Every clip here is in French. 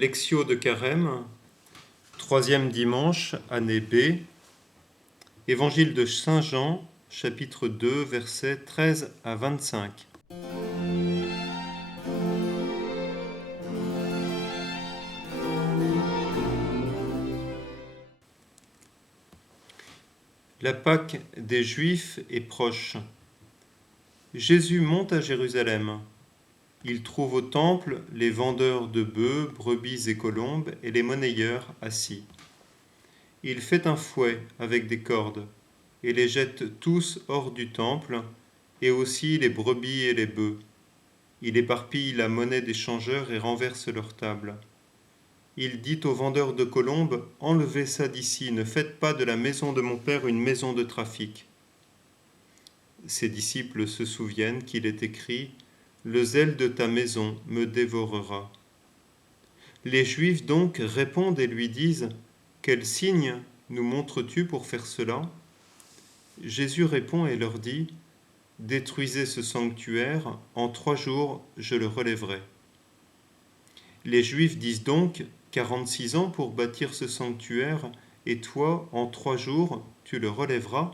Lectio de Carême, troisième dimanche, année B, Évangile de Saint Jean, chapitre 2, versets 13 à 25. La Pâque des Juifs est proche. Jésus monte à Jérusalem. Il trouve au temple les vendeurs de bœufs, brebis et colombes et les monnayeurs assis. Il fait un fouet avec des cordes et les jette tous hors du temple, et aussi les brebis et les bœufs. Il éparpille la monnaie des changeurs et renverse leurs tables. Il dit aux vendeurs de colombes, « Enlevez ça d'ici, ne faites pas de la maison de mon père une maison de trafic. » Ses disciples se souviennent qu'il est écrit, « Le zèle de ta maison me dévorera. » Les Juifs donc répondent et lui disent, « Quel signe nous montres-tu pour faire cela ?» Jésus répond et leur dit, « Détruisez ce sanctuaire, en 3 jours je le relèverai. » Les Juifs disent donc, 46 ans pour bâtir ce sanctuaire, et toi, en 3 jours, tu le relèveras ?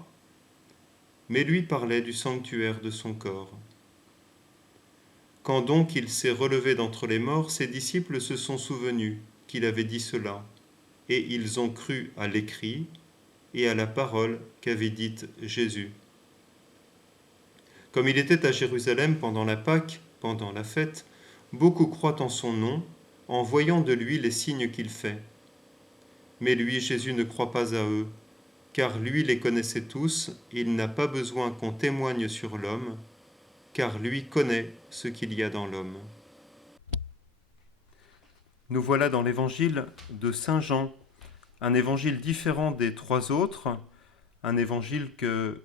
Mais lui parlait du sanctuaire de son corps. Quand donc il s'est relevé d'entre les morts, ses disciples se sont souvenus qu'il avait dit cela, et ils ont cru à l'écrit et à la parole qu'avait dite Jésus. Comme il était à Jérusalem pendant la Pâque, pendant la fête, beaucoup croient en son nom, en voyant de lui les signes qu'il fait. Mais lui, Jésus, ne croit pas à eux, car lui les connaissait tous, il n'a pas besoin qu'on témoigne sur l'homme, car lui connaît ce qu'il y a dans l'homme. Nous voilà dans l'évangile de Saint Jean, un évangile différent des 3 autres, un évangile que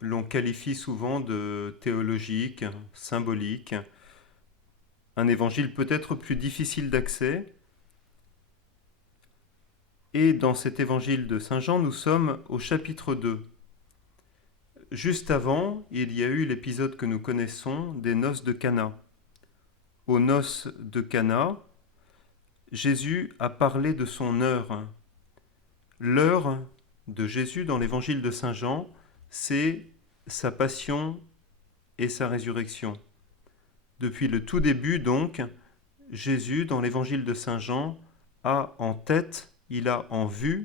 l'on qualifie souvent de théologique, symbolique, un évangile peut-être plus difficile d'accès. Et dans cet évangile de Saint Jean, nous sommes au chapitre 2. Juste avant, il y a eu l'épisode que nous connaissons des noces de Cana. Aux noces de Cana, Jésus a parlé de son heure. L'heure de Jésus dans l'évangile de Saint Jean, c'est sa passion et sa résurrection. Depuis le tout début, donc, Jésus, dans l'évangile de Saint Jean, a en tête, il a en vue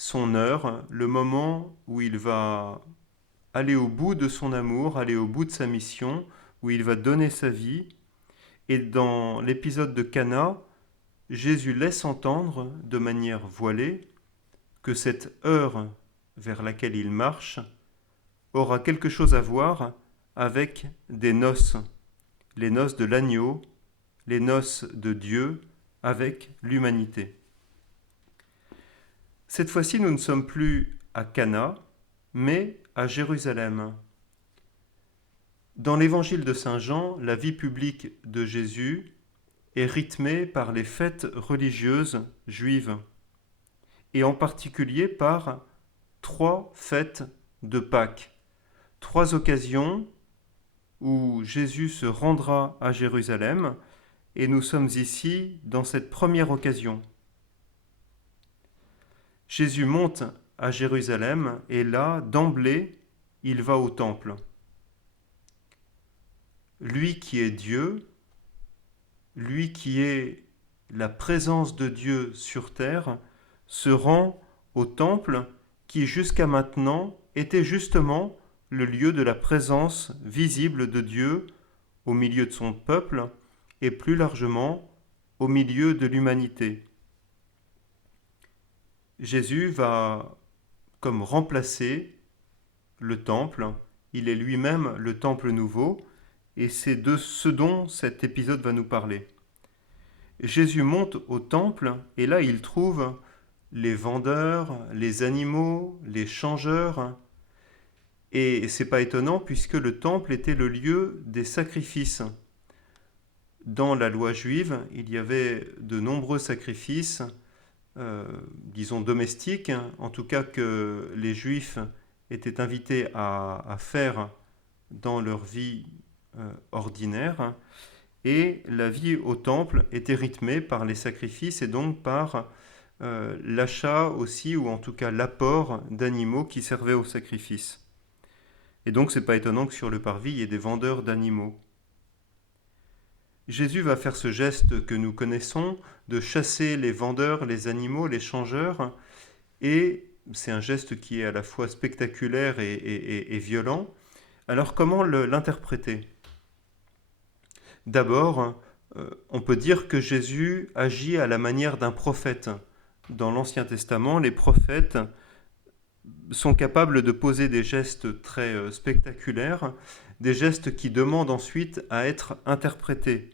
son heure, le moment où il va aller au bout de son amour, aller au bout de sa mission, où il va donner sa vie. Et dans l'épisode de Cana, Jésus laisse entendre, de manière voilée, que cette heure vers laquelle il marche aura quelque chose à voir avec des noces, les noces de l'agneau, les noces de Dieu avec l'humanité. Cette fois-ci, nous ne sommes plus à Cana, mais à Jérusalem. Dans l'évangile de Saint Jean, la vie publique de Jésus est rythmée par les fêtes religieuses juives, et en particulier par 3 fêtes de Pâques, 3 occasions où Jésus se rendra à Jérusalem, et nous sommes ici dans cette première occasion. Jésus monte à Jérusalem et là, d'emblée, il va au temple. Lui qui est Dieu, lui qui est la présence de Dieu sur terre, se rend au temple qui jusqu'à maintenant était justement le lieu de la présence visible de Dieu au milieu de son peuple et plus largement au milieu de l'humanité. Jésus va comme remplacer le temple, il est lui-même le temple nouveau, et c'est de ce dont cet épisode va nous parler. Jésus monte au temple, et là il trouve les vendeurs, les animaux, les changeurs, et c'est pas étonnant puisque le temple était le lieu des sacrifices. Dans la loi juive, il y avait de nombreux sacrifices, disons domestiques, en tout cas que les Juifs étaient invités à faire dans leur vie ordinaire. et la vie au temple était rythmée par les sacrifices et donc par l'achat aussi, ou en tout cas l'apport d'animaux qui servaient au sacrifice. Et donc c'est pas étonnant que sur le parvis, il y ait des vendeurs d'animaux. Jésus va faire ce geste que nous connaissons, de chasser les vendeurs, les animaux, les changeurs, et c'est un geste qui est à la fois spectaculaire et violent. Alors comment l'interpréter ? D'abord, on peut dire que Jésus agit à la manière d'un prophète. Dans l'Ancien Testament, les prophètes sont capables de poser des gestes très spectaculaires, des gestes qui demandent ensuite à être interprétés.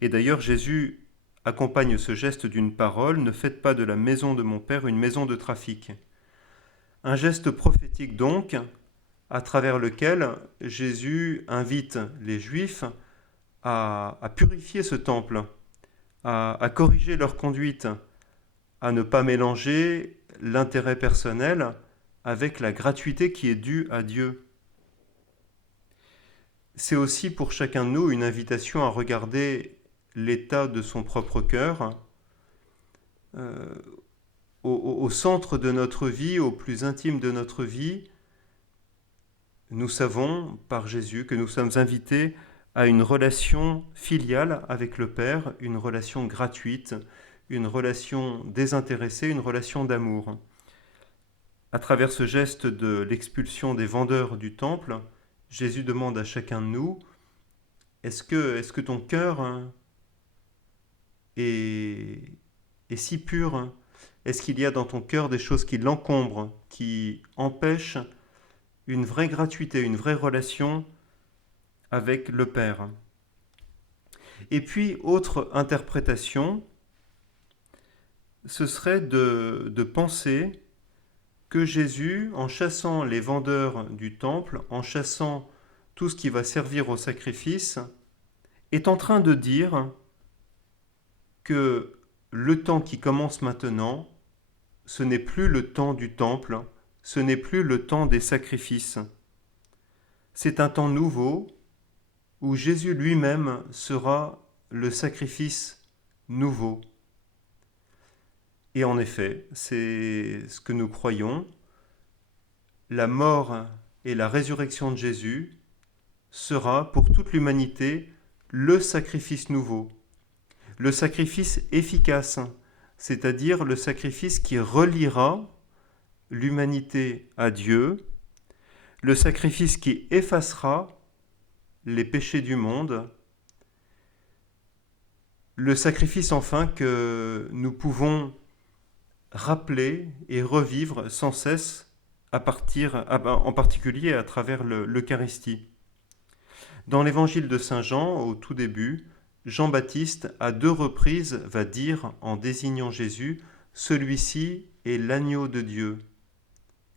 Et d'ailleurs, Jésus accompagne ce geste d'une parole, « Ne faites pas de la maison de mon Père une maison de trafic ». Un geste prophétique donc, à travers lequel Jésus invite les Juifs à purifier ce temple, à corriger leur conduite, à ne pas mélanger l'intérêt personnel avec la gratuité qui est due à Dieu. C'est aussi pour chacun de nous une invitation à regarder l'état de son propre cœur, au centre de notre vie, au plus intime de notre vie. Nous savons par Jésus que nous sommes invités à une relation filiale avec le Père, une relation gratuite, une relation désintéressée, une relation d'amour. À travers ce geste de l'expulsion des vendeurs du temple, Jésus demande à chacun de nous, est-ce que ton cœur est si pur ? Est-ce qu'il y a dans ton cœur des choses qui l'encombrent, qui empêchent une vraie gratuité, une vraie relation avec le Père ? Et puis, autre interprétation, ce serait de penser que Jésus, en chassant les vendeurs du temple, en chassant tout ce qui va servir au sacrifice, est en train de dire que le temps qui commence maintenant, ce n'est plus le temps du temple, ce n'est plus le temps des sacrifices. C'est un temps nouveau où Jésus lui-même sera le sacrifice nouveau. Et en effet, c'est ce que nous croyons. La mort et la résurrection de Jésus sera pour toute l'humanité le sacrifice nouveau, le sacrifice efficace, c'est-à-dire le sacrifice qui reliera l'humanité à Dieu, le sacrifice qui effacera les péchés du monde, le sacrifice enfin que nous pouvons rappeler et revivre sans cesse en particulier à travers l'Eucharistie. Dans l'évangile de Saint Jean, au tout début, Jean-Baptiste, à 2 reprises, va dire, en désignant Jésus, « Celui-ci est l'agneau de Dieu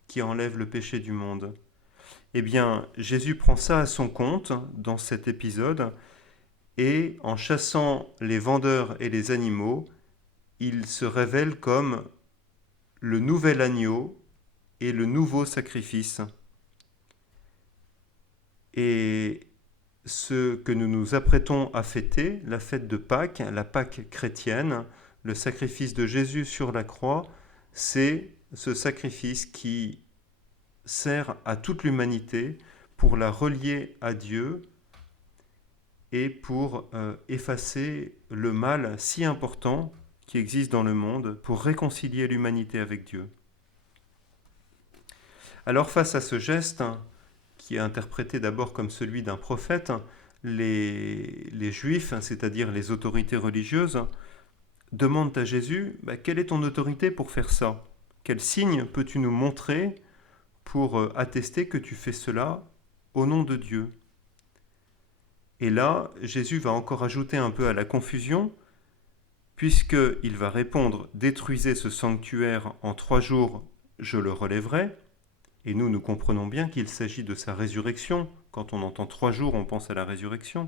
qui enlève le péché du monde ». Eh bien, Jésus prend ça à son compte dans cet épisode, et en chassant les vendeurs et les animaux, il se révèle comme le nouvel agneau et le nouveau sacrifice. Et ce que nous nous apprêtons à fêter, la fête de Pâques, la Pâque chrétienne, le sacrifice de Jésus sur la croix, c'est ce sacrifice qui sert à toute l'humanité pour la relier à Dieu et pour effacer le mal si important qui existe dans le monde, pour réconcilier l'humanité avec Dieu. Alors face à ce geste, qui est interprété d'abord comme celui d'un prophète, les Juifs, c'est-à-dire les autorités religieuses, demandent à Jésus, quelle est ton autorité pour faire ça ? Quel signe peux-tu nous montrer pour attester que tu fais cela au nom de Dieu ? Et là, Jésus va encore ajouter un peu à la confusion, puisqu'il va répondre « Détruisez ce sanctuaire, en 3 jours, je le relèverai ». Et nous comprenons bien qu'il s'agit de sa résurrection. Quand on entend 3 jours, on pense à la résurrection.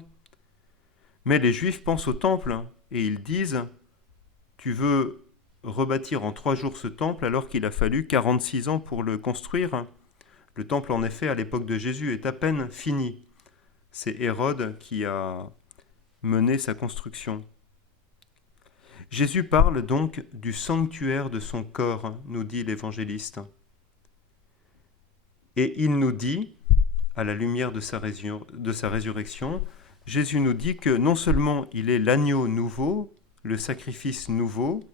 Mais les Juifs pensent au temple, et ils disent « Tu veux rebâtir en 3 jours ce temple alors qu'il a fallu 46 ans pour le construire ?» Le temple, en effet, à l'époque de Jésus, est à peine fini. C'est Hérode qui a mener sa construction. Jésus parle donc du sanctuaire de son corps, nous dit l'évangéliste. Et il nous dit, à la lumière de sa résurrection, Jésus nous dit que non seulement il est l'agneau nouveau, le sacrifice nouveau,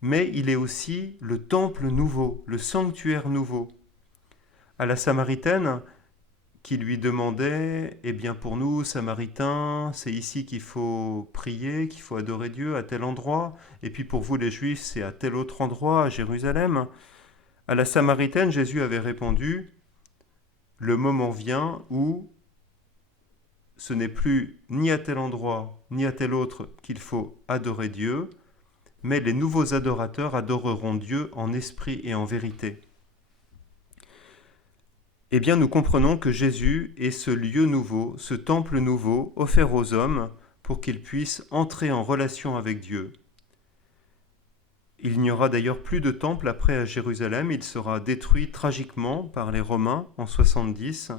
mais il est aussi le temple nouveau, le sanctuaire nouveau. À la Samaritaine, qui lui demandait, eh bien pour nous, Samaritains, c'est ici qu'il faut prier, qu'il faut adorer Dieu, à tel endroit, et puis pour vous les Juifs, c'est à tel autre endroit, à Jérusalem. À la Samaritaine, Jésus avait répondu, le moment vient où ce n'est plus ni à tel endroit, ni à tel autre qu'il faut adorer Dieu, mais les nouveaux adorateurs adoreront Dieu en esprit et en vérité. Eh bien, nous comprenons que Jésus est ce lieu nouveau, ce temple nouveau offert aux hommes pour qu'ils puissent entrer en relation avec Dieu. Il n'y aura d'ailleurs plus de temple après à Jérusalem, il sera détruit tragiquement par les Romains en 70.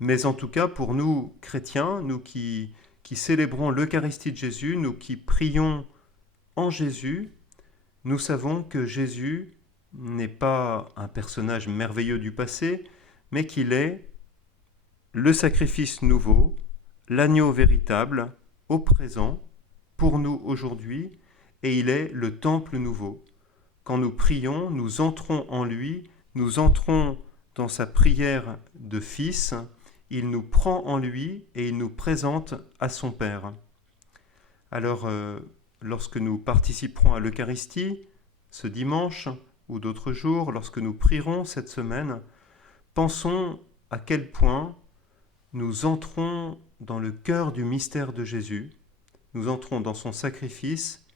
Mais en tout cas, pour nous chrétiens, nous qui célébrons l'Eucharistie de Jésus, nous qui prions en Jésus, nous savons que Jésus n'est pas un personnage merveilleux du passé, mais qu'il est le sacrifice nouveau, l'agneau véritable, au présent, pour nous aujourd'hui, et il est le temple nouveau. Quand nous prions, nous entrons en lui, nous entrons dans sa prière de Fils, il nous prend en lui et il nous présente à son Père. Alors, lorsque nous participerons à l'Eucharistie, ce dimanche ou d'autres jours, lorsque nous prierons cette semaine, pensons à quel point nous entrons dans le cœur du mystère de Jésus, nous entrons dans son sacrifice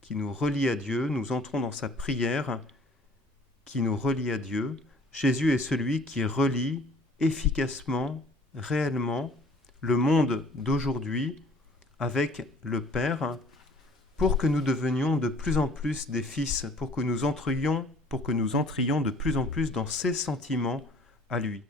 qui nous relie à Dieu, nous entrons dans sa prière qui nous relie à Dieu. Jésus est celui qui relie efficacement, réellement, le monde d'aujourd'hui avec le Père, pour que nous devenions de plus en plus des fils, pour que nous entrions de plus en plus dans ses sentiments à lui.